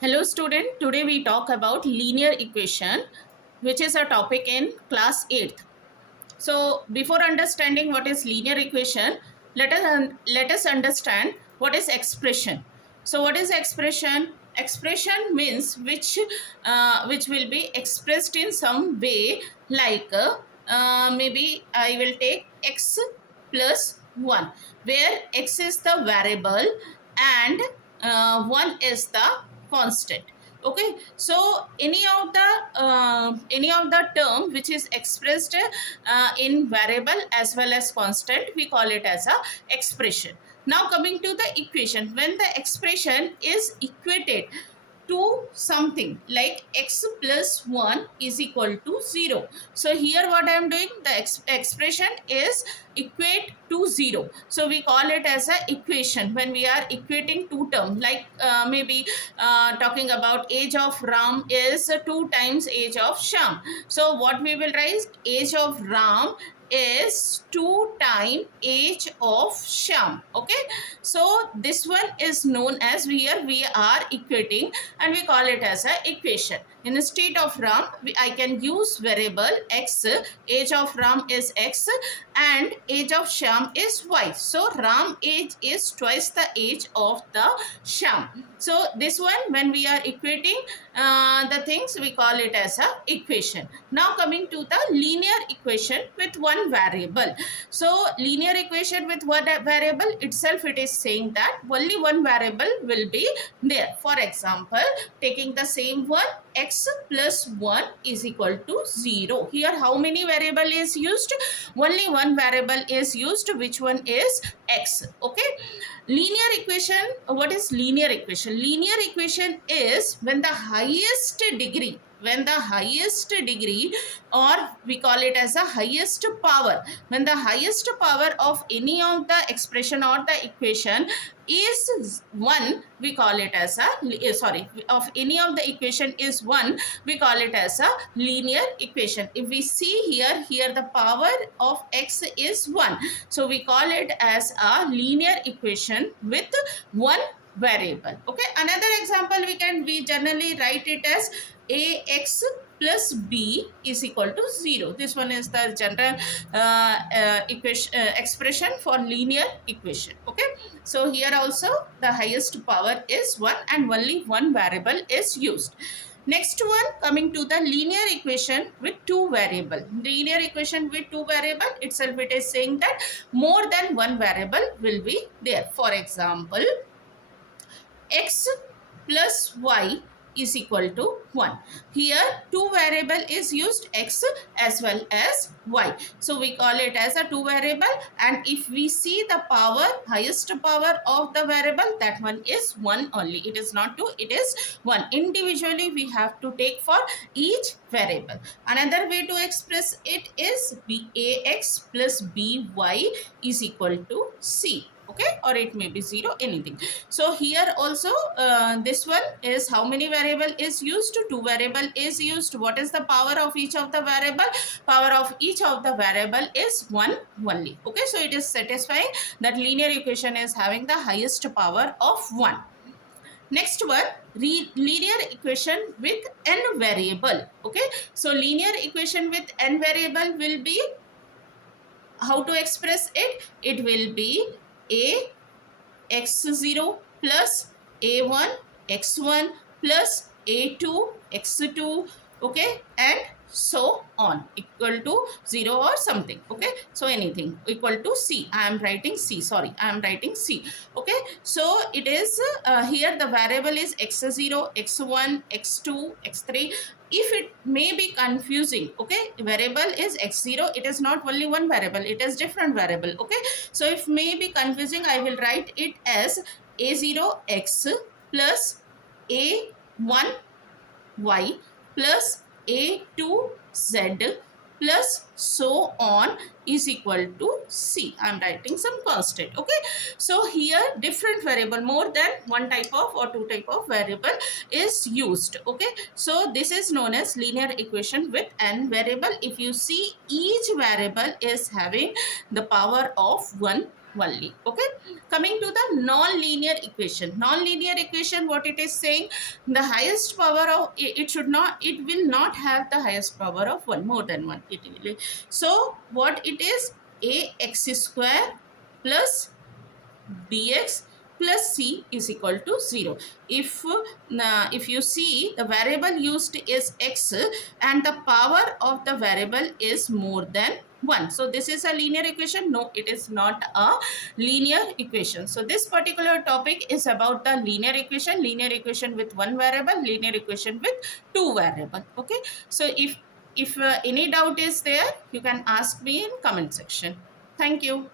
Hello student, today we talk about linear equation which is a topic in class 8th. So before understanding what is linear equation, let us understand what is expression. So what is expression? Expression means which will be expressed in some way like maybe I will take x plus 1 where x is the variable and 1 is the constant. Okay, so any of the term which is expressed in variable as well as constant, we call it as a expression. Now coming to the equation, when the expression is equated to something like x plus 1 is equal to 0. So here what I am doing, the expression is equate to 0. So we call it as a equation when we are equating two terms like maybe talking about age of Ram is 2 times age of Sham. So what we will write, age of Ram is 2 times age of Sham. Okay, so this one is known as, here we are equating and we call it as a equation. In the state of Ram, I can use variable x, age of Ram is x and age of Sham is y. So Ram age is twice the age of the Sham. So this one, when we are equating the things, we call it as a equation. Now coming to the linear equation with one variable. So linear equation with one variable itself, it is saying that only one variable will be there. For example, taking the same one, x plus 1 is equal to 0. Here how many variable is used? Only one variable is used, which one is x. Okay, linear equation, what is linear equation? Linear equation is when the highest degree, or we call it as a highest power, when the highest power of any of the expression or the equation is 1, we call it as a sorry, of any of the equation is 1, we call it as a linear equation. If we see here the power of x is 1, so we call it as a linear equation with one variable. Okay, another example, we generally write it as ax plus b is equal to 0. This one is the general equation expression for linear equation. Okay, so here also the highest power is 1 and only one variable is used. Next one, coming to the linear equation with two variable. Linear equation with two variable itself, it is saying that more than one variable will be there. For example, x plus y is equal to 1. Here two variable is used, x as well as y. So we call it as a two variable, and if we see the power, highest power of the variable, that one is 1 only. It is not 2, it is 1. Individually we have to take for each variable. Another way to express it is ax plus by is equal to c. Okay, or it may be 0, anything. So here also this one is how many variable is used? Two variable is used. What is the power of each of the variable? Power of each of the variable is 1 only. Okay, so it is satisfying that linear equation is having the highest power of 1. Next one, linear equation with n variable. Okay, so linear equation with n variable will be, how to express it? It will be a x0 plus a1 x1 plus a2 x2, okay, and so on, equal to 0 or something. Okay, so anything equal to c. I am writing c, sorry, I am writing c. Okay, so it is here the variable is x0 x1 x2 x3. If it may be confusing, okay, variable is x0, it is not only one variable, it is different variable. Okay, so if may be confusing, I will write it as a0x plus a1y plus a2z plus so on is equal to c. I am writing some constant. Okay, so here different variable, more than one type of or two type of variable is used. Okay, so this is known as linear equation with n variable. If you see, each variable is having the power of 1 only. Okay, coming to the non-linear equation. Non-linear equation, what it is saying, the highest power of it should not, it will not have the highest power of 1, more than 1 it will. So what it is, ax square plus bx plus c is equal to 0. If you see, the variable used is x and the power of the variable is more than 1. So this is a linear equation? No, it is not a linear equation. So this particular topic is about the linear equation with one variable, linear equation with two variable. Okay, so if any doubt is there, you can ask me in comment section. Thank you.